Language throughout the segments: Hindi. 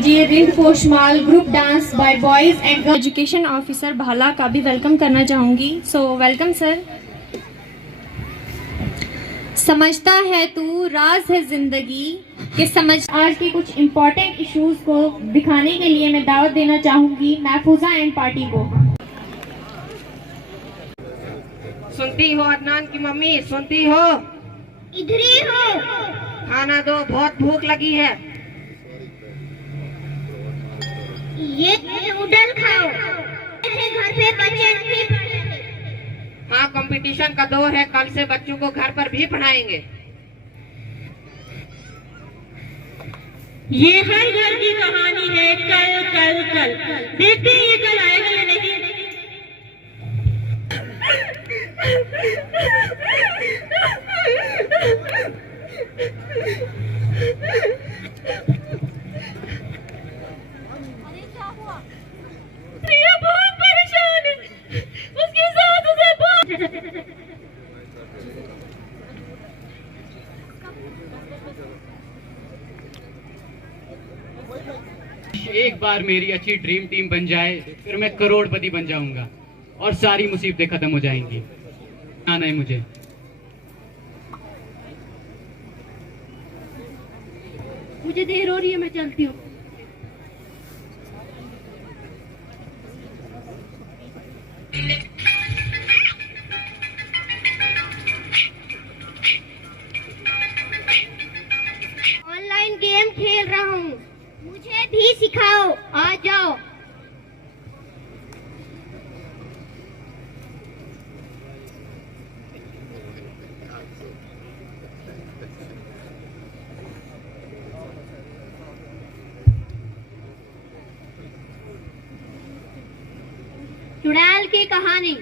कीजिए Rind Poshmal group dance by boys and education officer Bhala का भी वेलकम करना चाहूंगी। So welcome sir. समझता है तू राज है जिंदगी के समझ। आज के कुछ इम्पोर्टेंट इश्यूज को दिखाने के लिए मैं दावत देना चाहूंगी महफूजा एंड पार्टी को। सुनती हो अदनान की मम्मी, सुनती हो? इधर ही हो। खाना दो, बहुत भूख लगी है। ये नूडल खाओ। घर पे बच्चे नहीं पढ़ते। हाँ, कंपटीशन का दौर है, कल से बच्चों को घर पर भी पढ़ाएंगे। ये हर घर की कहानी है, कल कल कल। देखते हैं ये कल आएगा या नहीं। प्रिया बहुत परेशान है, उसके साथ उसे बहुत। एक बार मेरी अच्छी ड्रीम टीम बन जाए, फिर मैं करोड़पति बन जाऊंगा और सारी मुसीबतें खत्म हो जाएंगी। आना है मुझे। मुझे देर हो रही है, मैं चलती हूँ। ऑनलाइन गेम खेल रहा हूँ, मुझे भी सिखाओ, आ जाओ। चुड़ैल की कहानी।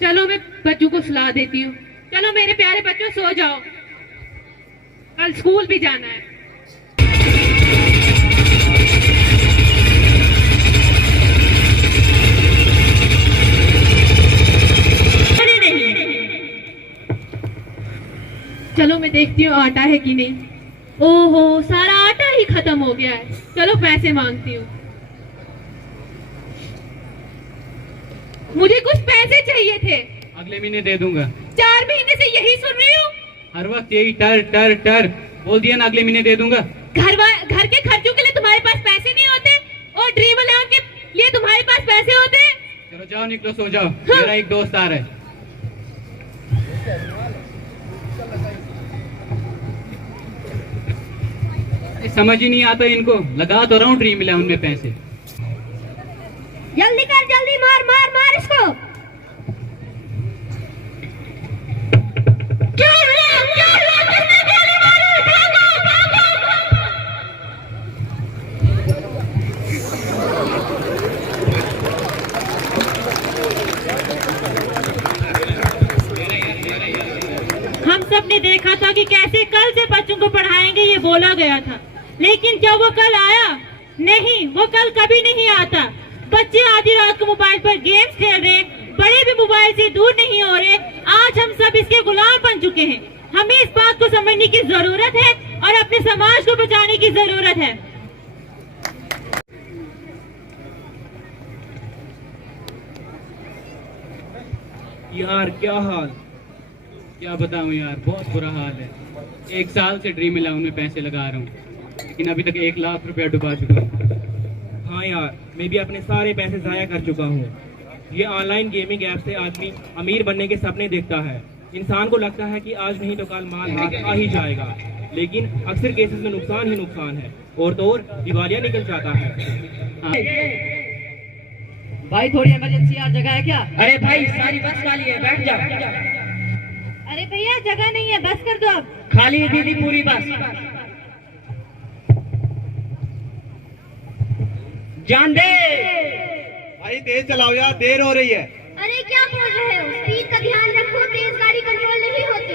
चलो मैं बच्चों को सुला देती हूँ। चलो मेरे प्यारे बच्चों, सो जाओ, कल स्कूल भी जाना है। चलो मैं देखती हूँ आटा है कि नहीं। ओहो, सारा आटा ही खत्म हो गया है। चलो पैसे मांगती हूँ, मुझे कुछ पैसे चाहिए थे। अगले महीने दे दूंगा। 4 महीने से यही सुन रही हूँ। हर वक्त यही टर टर टर बोल दिया ना, अगले महीने दे दूंगा। घर के खर्चों के लिए तुम्हारे पास पैसे नहीं होते और ड्रीम अलाउंस के लिए तुम्हारे पास पैसे होते हैं। चलो जाओ, निकलो, सो जाओ। मेरा एक दोस्त आ रहा है। समझ ही नहीं आता इनको। लगा तो रहा हूँ ड्रीम इलेवन में पैसे। जल्दी कर, जल्दी मार मार मार इसको। क्या हुआ? क्या हुआ? किसने गोली मारी? भागो, भागो, हम सब ने देखा था कि कैसे कल से बच्चों को पढ़ाएंगे, ये बोला गया था, लेकिन जब वो कल आया नहीं, वो कल कभी नहीं आता। बच्चे आधी रात को मोबाइल पर गेम्स खेल रहे, बड़े भी मोबाइल से दूर नहीं हो रहे। आज हम सब इसके गुलाम बन चुके हैं। हमें इस बात को समझने की जरूरत है और अपने समाज को बचाने की जरूरत है। यार क्या हाल, क्या बताऊं यार, बहुत बुरा हाल है। 1 साल से ड्रीम इलेवन में पैसे लगा रहा हूँ, लेकिन अभी तक 1 लाख रुपया डुबा चुका हूँ। हाँ यार, मैं भी अपने सारे पैसे जाया कर चुका हूँ। ये ऑनलाइन गेमिंग ऐप से आदमी अमीर बनने के सपने देखता है। इंसान को लगता है कि आज नहीं तो कल माल हाथ आ ही जाएगा, लेकिन अक्सर केसेस में नुकसान ही नुकसान है, और तो और दिवालिया निकल जाता है। भाई थोड़ी इमरजेंसी यार, जगह है क्या? अरे भाई, सारी बस खाली है, बैठ जाओ। अरे भैया जगह नहीं है, बस कर दो आप। खाली है दीदी पूरी बस। जान दे भाई, तेज चलाओ यार, देर हो रही है। अरे क्या बोल रहे हो? स्पीड का ध्यान रखो, तेज गाड़ी कंट्रोल नहीं होती।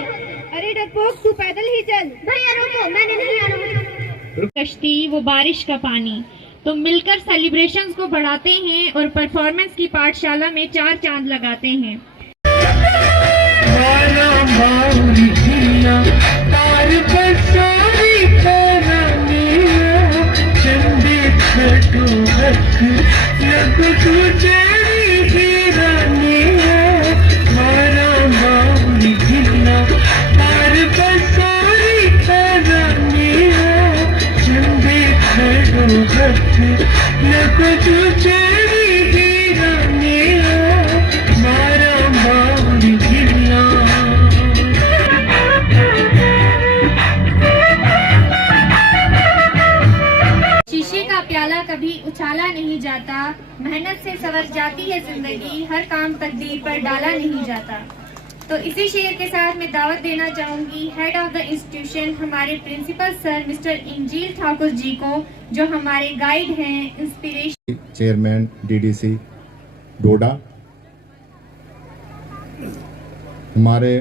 अरे डरपोक, तू पैदल ही चल। भैया रुको, मैंने नहीं आना। कश्ती वो बारिश का पानी, तो मिलकर सेलिब्रेशंस को बढ़ाते हैं और परफॉर्मेंस की पाठशाला में 4 चांद लगाते हैं। शीशे का प्याला कभी उछाला नहीं जाता, मेहनत से संवर जाती है जिंदगी, हर काम तकदीर पर डाला नहीं जाता। तो इसी शेर के साथ मैं दावत देना चाहूंगी हेड ऑफ द इंस्टीट्यूशन हमारे प्रिंसिपल सर मिस्टर इंजील ठाकुर जी को, जो हमारे गाइड हैं, इंस्पिरेशन। चेयरमैन डीडीसी डोडा, हमारे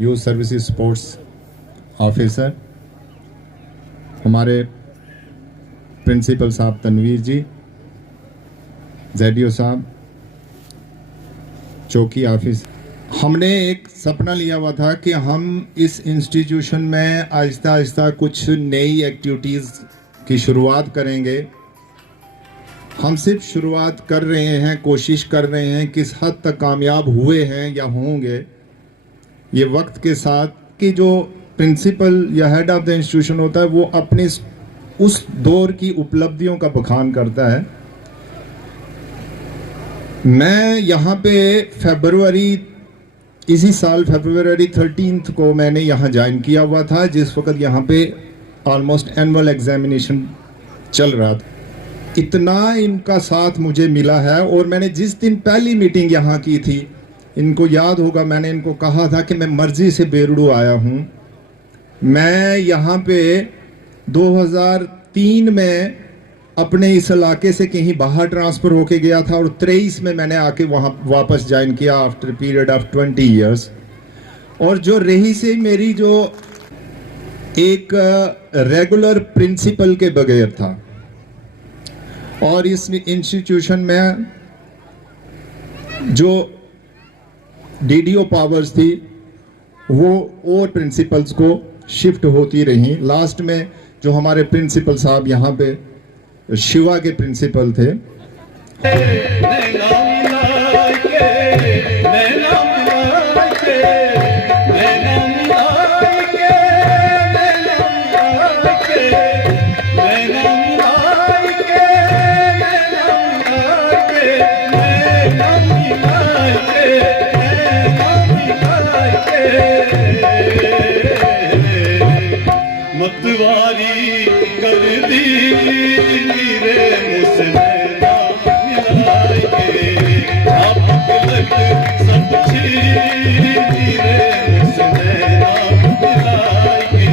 यूथ सर्विसेज स्पोर्ट्स ऑफिसर, हमारे प्रिंसिपल साहब तनवीर जी, जेडीओ साहब, चौकी ऑफिस। हमने एक सपना लिया हुआ था कि हम इस इंस्टीट्यूशन में आहिस्ता आहिस्ता कुछ नई एक्टिविटीज़ की शुरुआत करेंगे। हम सिर्फ शुरुआत कर रहे हैं, कोशिश कर रहे हैं, किस हद तक कामयाब हुए हैं या होंगे ये वक्त के साथ कि जो प्रिंसिपल या हेड ऑफ द इंस्टीट्यूशन होता है वो अपने उस दौर की उपलब्धियों का बखान करता है। मैं यहाँ पे इसी साल फरवरी 13 को मैंने यहाँ ज्वाइन किया हुआ था, जिस वक्त यहाँ पे ऑलमोस्ट एनुअल एग्जामिनेशन चल रहा था। इतना इनका साथ मुझे मिला है, और मैंने जिस दिन पहली मीटिंग यहाँ की थी, इनको याद होगा, मैंने इनको कहा था कि मैं मर्जी से बेरुड़ू आया हूँ। मैं यहाँ पे 2003 में अपने इस इलाके से कहीं बाहर ट्रांसफ़र होके गया था, और 23 में मैंने आके वहाँ वापस ज्वाइन किया आफ्टर पीरियड ऑफ 20 इयर्स। और जो रही से मेरी जो एक रेगुलर प्रिंसिपल के बगैर था, और इस इंस्टीट्यूशन में जो डीडीओ पावर्स थी वो और प्रिंसिपल्स को शिफ्ट होती रहीं। लास्ट में जो हमारे प्रिंसिपल साहब यहाँ पे शिवा के प्रिंसिपल थे, मतवारी कर दी रे मुसलैना मिलाए के आप लग सब छीनी रे मुसलैना मिलाए के।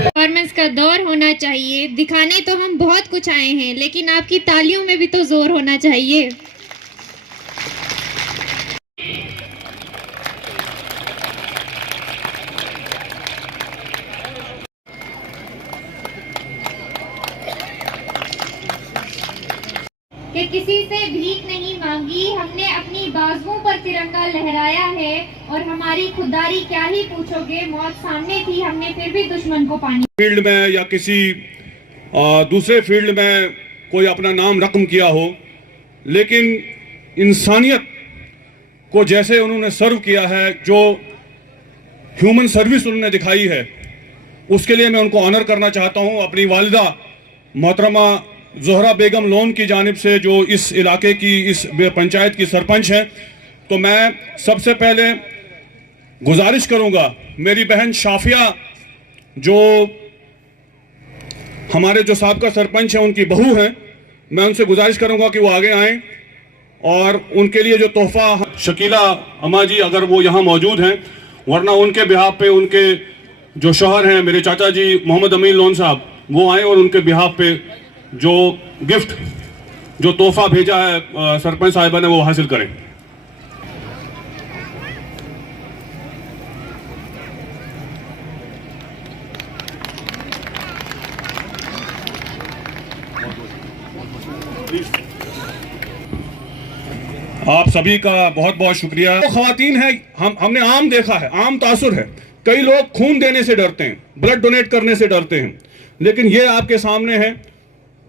परफॉर्मेंस का दौर होना चाहिए। दिखाने तो हम बहुत कुछ आए हैं, लेकिन आपकी तालियों में भी तो जोर होना चाहिए। कि किसी से भीख नहीं मांगी, हमने अपनी बाजुओं पर तिरंगा लहराया है और हमारी खुदारी क्या ही पूछोगे, मौत सामने थी हमने फिर भी दुश्मन को पानी। फील्ड में या किसी दूसरे फील्ड में कोई अपना नाम रकम किया हो, लेकिन इंसानियत को जैसे उन्होंने सर्व किया है, जो ह्यूमन सर्विस उन्होंने दिखाई है, उसके लिए मैं उनको ऑनर करना चाहता हूं। अपनी वालिदा मोहतरमा ज़ोहरा बेगम लोन की जानिब से, जो इस इलाके की इस पंचायत की सरपंच हैं, तो मैं सबसे पहले गुजारिश करूंगा, मेरी बहन शाफिया जो हमारे जो साबका सरपंच हैं उनकी बहू हैं, मैं उनसे गुजारिश करूंगा कि वो आगे आएं और उनके लिए जो तोहफा, शकीला अम्मा जी अगर वो यहाँ मौजूद हैं, वरना उनके बिहाफ पे उनके जो शौहर हैं मेरे चाचा जी मोहम्मद अमीन लोन साहब, वो आए और उनके बिहाफ पे जो गिफ्ट, जो तोहफा भेजा है सरपंच साहिबा ने, वो हासिल करें। आप सभी का बहुत बहुत शुक्रिया। तो खवातीन है, हमने आम देखा है, आम तासुर है, कई लोग खून देने से डरते हैं, ब्लड डोनेट करने से डरते हैं, लेकिन ये आपके सामने है।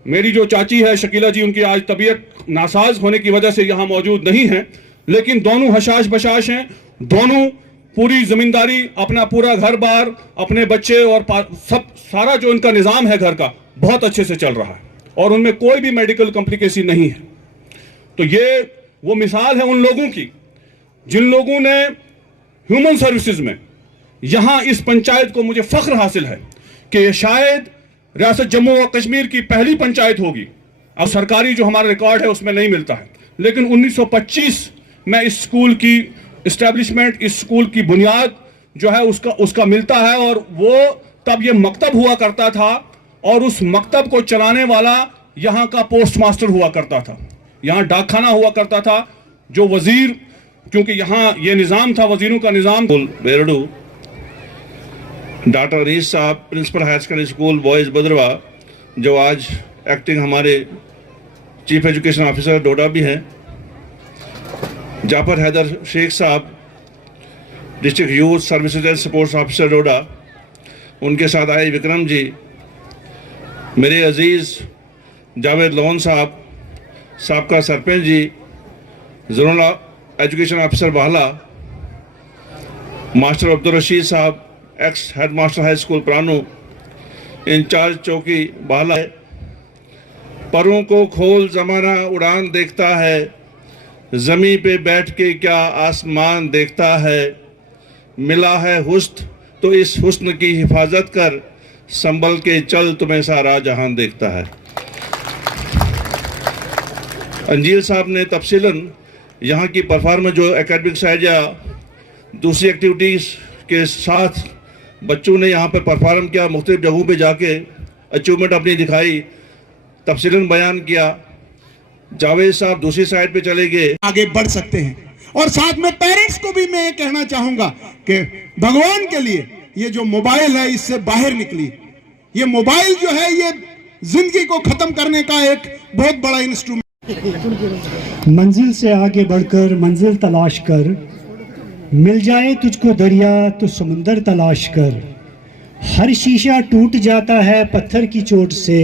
मेरी जो चाची है शकीला जी, उनकी आज तबीयत नासाज होने की वजह से यहाँ मौजूद नहीं है, लेकिन दोनों हशाश बशाश हैं, दोनों पूरी जिम्मेदारी, अपना पूरा घर बार, अपने बच्चे और सब सारा जो इनका निज़ाम है घर का, बहुत अच्छे से चल रहा है और उनमें कोई भी मेडिकल कॉम्प्लिकेशन नहीं है। तो ये वो मिसाल है उन लोगों की जिन लोगों ने ह्यूमन सर्विसेज में यहाँ इस पंचायत को, मुझे फख्र हासिल है कि ये शायद रियासत जम्मू और कश्मीर की पहली पंचायत होगी। अब सरकारी जो हमारा रिकॉर्ड है उसमें नहीं मिलता है, लेकिन 1925 में इस स्कूल की इस्टेब्लिशमेंट, इस स्कूल की बुनियाद जो है उसका मिलता है, और वो तब ये मकतब हुआ करता था और उस मकतब को चलाने वाला यहाँ का पोस्ट मास्टर हुआ करता था, यहाँ डाकखाना हुआ करता था, जो वजीर, क्योंकि यहाँ ये निज़ाम था, वजीरों का निज़ाम। बेरडू, डॉक्टर अनीस साहब, principal higher secondary school boys Bhaderwah, जो आज एक्टिंग हमारे चीफ एजुकेशन ऑफिसर डोडा भी हैं, जाफर हैदर शेख साहब, district youth services and sports officer Doda, उनके साथ आए विक्रम जी, मेरे अजीज़ जावेद लोन साहब, साबका sarpanch ji, zonal education officer Bala, master Abdul Rashid साहब, ex head master high school Pranu, incharge चौकी बाला। परों को खोल जमाना उड़ान देखता है, जमी पे बैठ के क्या आसमान देखता है, मिला है हुस्न तो इस हुस्न की हिफाजत कर, संभल के चल तुम्हें सारा जहां देखता है। अंजील साहब ने तफसीलन यहाँ की परफॉर्मेंस, जो एकेडमिक साइड या दूसरी एक्टिविटीज़ के साथ बच्चों ने यहाँ पर परफॉर्म किया, मुख्तलिफ जगहों पे जाके अचीवमेंट अपनी दिखाई, तफसीलन बयान किया। जावेद साहब दूसरी साइड पे चले गए, आगे बढ़ सकते हैं। और साथ में पेरेंट्स को भी मैं ये कहना चाहूँगा कि भगवान के लिए ये जो मोबाइल है, इससे बाहर निकली। ये मोबाइल जो है, ये जिंदगी को ख़त्म करने का एक बहुत बड़ा इंस्ट्रूमेंट। मंजिल से आगे बढ़कर मंजिल तलाश कर, मिल जाए तुझको दरिया तो समुंदर तलाश कर, हर शीशा टूट जाता है पत्थर की चोट से,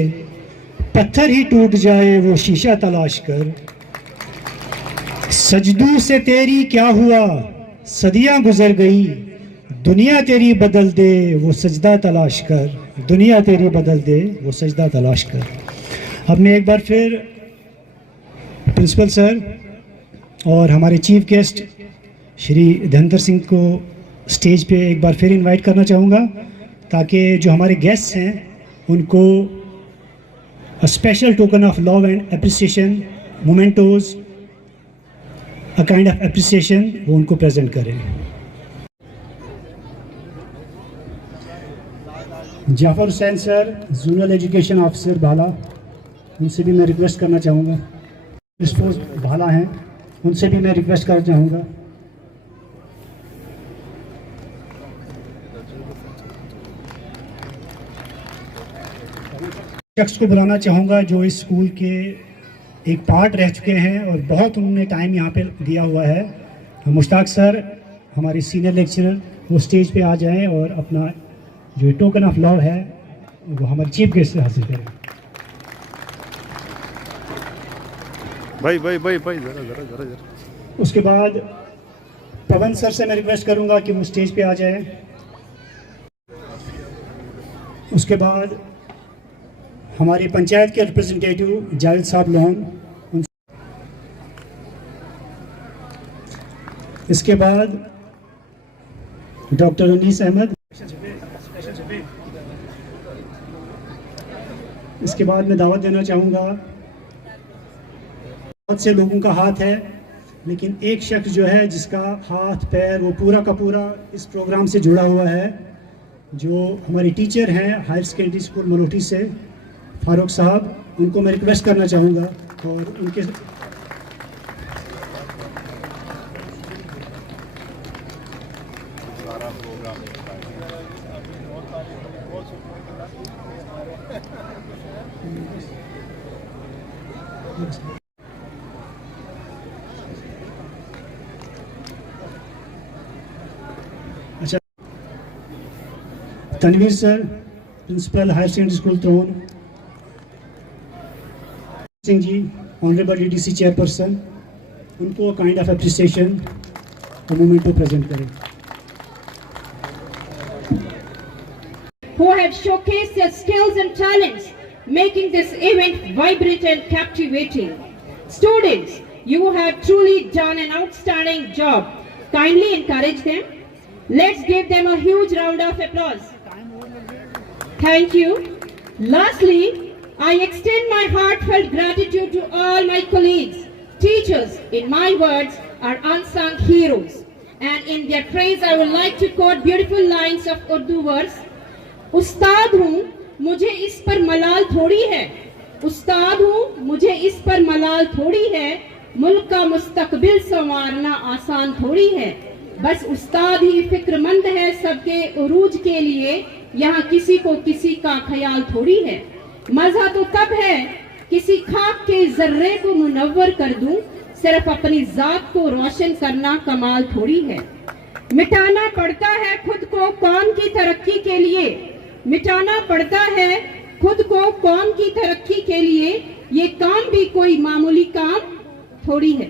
पत्थर ही टूट जाए वो शीशा तलाश कर, सजदू से तेरी क्या हुआ सदियां गुजर गई, दुनिया तेरी बदल दे वो सजदा तलाश कर, दुनिया तेरी बदल दे वो सजदा तलाश कर। अब मैं एक बार फिर प्रिंसिपल सर और हमारे चीफ गेस्ट श्री धनंतर सिंह को स्टेज पे एक बार फिर इनवाइट करना चाहूँगा, ताकि जो हमारे गेस्ट्स हैं उनको a special token of love and appreciation, mementos, a kind of appreciation वो उनको प्रेजेंट करें। Jafar Hussain sir, zonal education officer Bhala, उनसे भी मैं रिक्वेस्ट करना चाहूँगा। रिस्पोज भाला हैं, उनसे भी मैं रिक्वेस्ट करना चाहूँगा। शख्स को बुलाना चाहूँगा जो इस स्कूल के एक पार्ट रह चुके हैं और बहुत उन्होंने टाइम यहाँ पे दिया हुआ है। मुश्ताक सर हमारे सीनियर लेक्चरर वो स्टेज पे आ जाएं और अपना जो टोकन ऑफ लव है वो हमारे चीफ गेस्ट से हासिल करें। भाई जरा उसके बाद पवन सर से मैं रिक्वेस्ट करूंगा कि वो स्टेज पे आ जाएं। उसके बाद हमारी पंचायत के रिप्रेजेंटेटिव जावेद साहब लोन, इसके बाद डॉक्टर अनीस अहमद, इसके बाद मैं दावत देना चाहूँगा, बहुत से लोगों का हाथ है लेकिन एक शख्स जो है जिसका हाथ पैर वो पूरा का पूरा इस प्रोग्राम से जुड़ा हुआ है, जो हमारे टीचर हैं हायर सेकेंडरी स्कूल मरोठी से फारूक साहब, उनको मैं रिक्वेस्ट करना चाहूँगा और उनके अच्छा Tanveer sir principal higher secondary school Tron Singh ji honourable DDC chairperson, उनको काइंड ऑफ एप्रिसिएशन और मोमेंटो प्रेजेंट करें। Who have showcased their skills and talents, making this event vibrant and captivating. Students, you have truly done an outstanding job. Kindly encourage them. Let's give them a huge round of applause. Thank you. Lastly, I extend my heartfelt gratitude to all my colleagues. Teachers, in my words, are unsung heroes. And in their praise, I would like to quote beautiful lines of Urdu verse. उस्ताद हूँ मुझे इस पर मलाल थोड़ी है, उस्ताद हूँ मुझे इस पर मलाल थोड़ी है, मुल्क का मुस्तकबिल संवारना आसान थोड़ी है, बस उस्ताद ही फिक्रमंद है सबके उरूज के लिए, यहाँ किसी को किसी का ख्याल थोड़ी है। मज़ा तो तब है किसी खाक के जर्रे को मुनव्वर कर दूं, सिर्फ अपनी जात को रोशन करना कमाल थोड़ी है। मिटाना पड़ता है खुद को कौम की तरक्की के लिए, मिटाना पड़ता है खुद को कौम की तरक्की के लिए, ये काम भी कोई मामूली काम थोड़ी है।